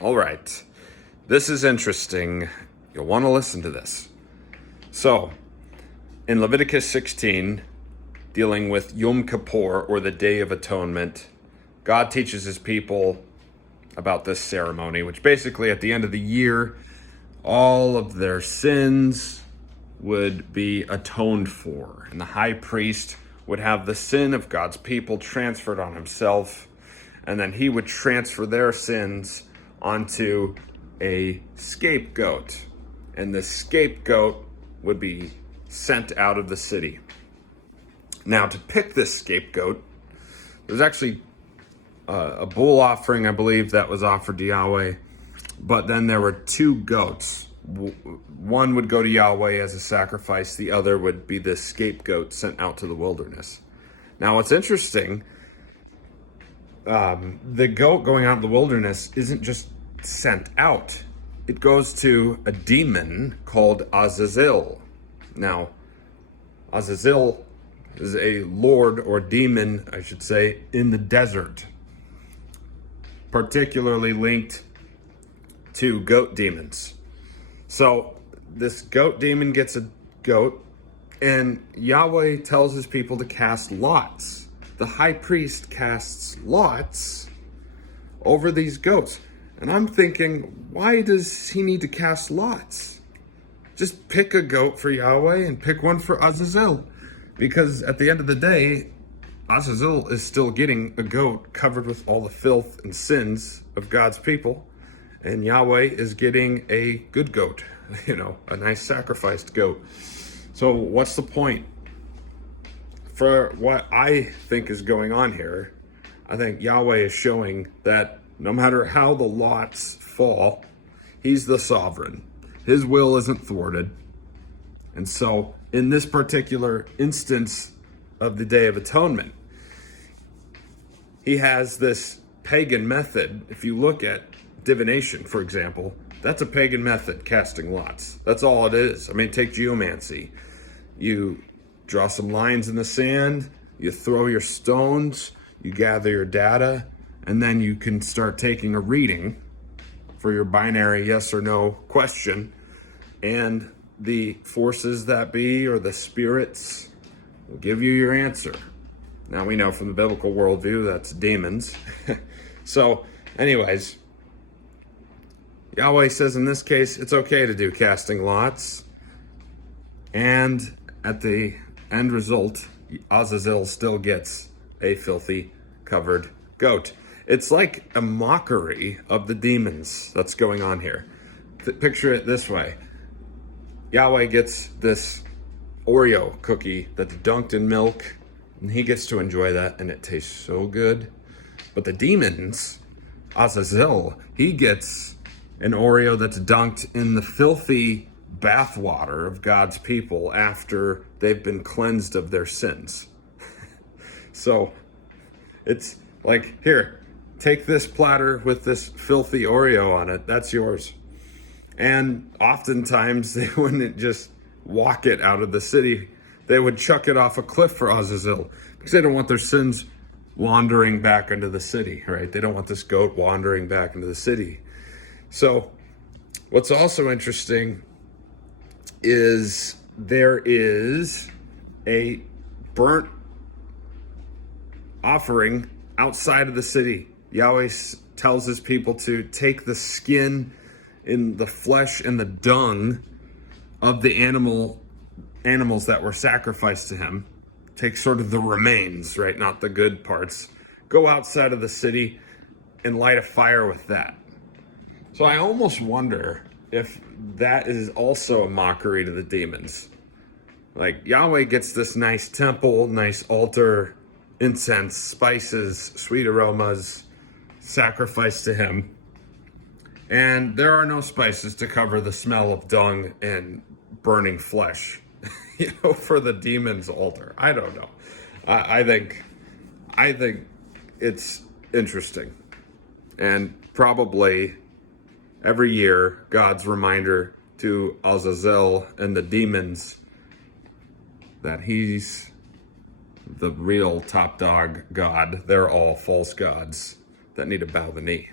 All right. This is interesting. You'll want to listen to this. So, in Leviticus 16, dealing with Yom Kippur, or the Day of Atonement, God teaches his people about this ceremony, which basically at the end of the year, all of their sins would be atoned for. And the high priest would have the sin of God's people transferred on himself, and then he would transfer their sins onto a scapegoat. And the scapegoat would be sent out of the city. Now, to pick this scapegoat, there's actually a bull offering, I believe, that was offered to Yahweh. But then there were two goats. One would go to Yahweh as a sacrifice. The other would be the scapegoat sent out to the wilderness. Now, what's interesting, the goat going out in the wilderness isn't just sent out. It goes to a demon called Azazel. Now, Azazel is a lord or demon, I should say, in the desert, particularly linked to goat demons. So this goat demon gets a goat, and Yahweh tells his people to cast lots. The high priest casts lots over these goats. And I'm thinking, why does he need to cast lots? Just pick a goat for Yahweh and pick one for Azazel. Because at the end of the day, Azazel is still getting a goat covered with all the filth and sins of God's people. And Yahweh is getting a good goat, a nice sacrificed goat. So what's the point? For what I think is going on here, I think Yahweh is showing that no matter how the lots fall, he's the sovereign. His will isn't thwarted. And so in this particular instance of the Day of Atonement, he has this pagan method. If you look at divination, for example, that's a pagan method, casting lots. That's all it is. I mean, take geomancy. You draw some lines in the sand, you throw your stones, you gather your data, and then you can start taking a reading for your binary yes or no question, and the forces that be, or the spirits, will give you your answer. Now we know from the biblical worldview that's demons. So anyways, Yahweh says in this case it's okay to do casting lots, and at the end result, Azazel still gets a filthy covered goat. It's like a mockery of the demons that's going on here. Picture it this way. Yahweh gets this Oreo cookie that's dunked in milk, and he gets to enjoy that, and it tastes so good. But the demons, Azazel, he gets an Oreo that's dunked in the filthy bathwater of God's people after they've been cleansed of their sins. So it's like, here, take this platter with this filthy Oreo on it. That's yours. And oftentimes they wouldn't just walk it out of the city. They would chuck it off a cliff for Azazel because they don't want their sins wandering back into the city, right? They don't want this goat wandering back into the city. So what's also interesting is there is a burnt offering outside of the city. Yahweh tells his people to take the skin in the flesh and the dung of the animals that were sacrificed to him. Take sort of the remains, right? Not the good parts. Go outside of the city and light a fire with that. So I almost wonder if that is also a mockery to the demons. Like, Yahweh gets this nice temple, nice altar, incense, spices, sweet aromas, sacrificed to him, and there are no spices to cover the smell of dung and burning flesh, for the demon's altar. I don't know. I think it's interesting, and probably every year God's reminder to Azazel and the demons that he's the real top dog God. They're all false gods that need to bow the knee.